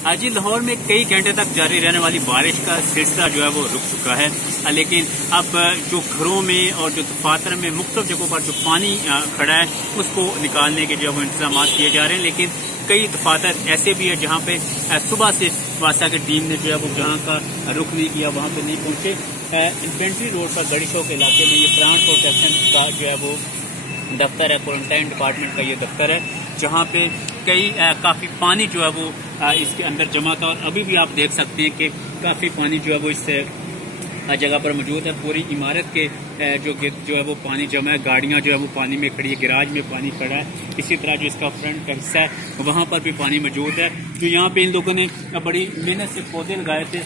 आज लाहौर में कई घंटे तक जारी रहने वाली बारिश का सिलसिला जो है वो रुक चुका है, लेकिन अब जो घरों में और जो दफातर में मुख्तलिफ जगहों पर जो पानी खड़ा है उसको निकालने के जो है वो इंतजाम किए जा रहे हैं। लेकिन कई दफातर ऐसे भी है जहाँ पे सुबह से वासा की टीम ने जो है वो जहाँ का रुख नहीं किया, वहाँ पे नहीं पहुंचे। इन्फेंट्री रोड पर गड़ी चौक इलाके में ये प्लांट प्रोटेक्शन का जो है वो दफ्तर है, क्वारंटाइन डिपार्टमेंट का ये दफ्तर है, जहाँ पे कई काफ़ी पानी जो है वो इसके अंदर जमा था। और अभी भी आप देख सकते हैं कि काफ़ी पानी जो है वो इस जगह पर मौजूद है। पूरी इमारत के जो है वो पानी जमा है, गाड़ियाँ जो है वो पानी में खड़ी है, गैराज में पानी खड़ा है। इसी तरह जो इसका फ्रंट का हिस्सा है वहाँ पर भी पानी मौजूद है। जो यहाँ पे इन लोगों ने बड़ी मेहनत से पौधे लगाए थे,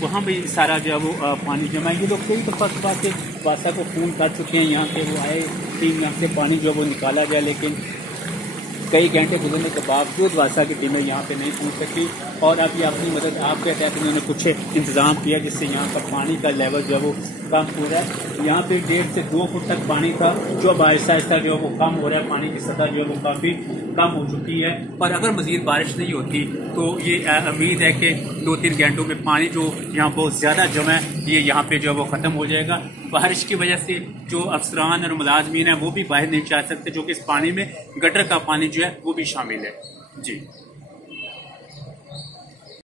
वहाँ भी सारा जो है वो पानी जमा है। ये लोग कई दफ़ा सुबह से वासा को फ़ोन कर चुके हैं, यहाँ पे वो आए, टीम यहाँ से पानी जो है वो निकाला गया, लेकिन कई घंटे गुजरने के बावजूद वासा की टीमें यहाँ पे नहीं पहुँच सकी। और अब ये अपनी मदद आपके तहत इन्होंने कुछ इंतज़ाम किया जिससे यहाँ पर पानी का लेवल जो है वो कम हो रहा है। यहाँ पे 1.5 से 2 फुट तक पानी था, जो अब आहिस्ता आहिस्ता जो है वो कम हो रहा है। पानी की सतह जो है वो काफ़ी कम हो चुकी है। और अगर मज़ीद बारिश नहीं होती तो ये उम्मीद है कि 2-3 घंटों में पानी जो यहाँ बहुत ज़्यादा जमा है ये यहाँ पे जो है वो ख़त्म हो जाएगा। बारिश की वजह से जो अफसरान और मुलाजमीन है वो भी बाहर नहीं जा सकते, जो कि इस पानी में गटर का पानी जो है वो भी शामिल है। जी।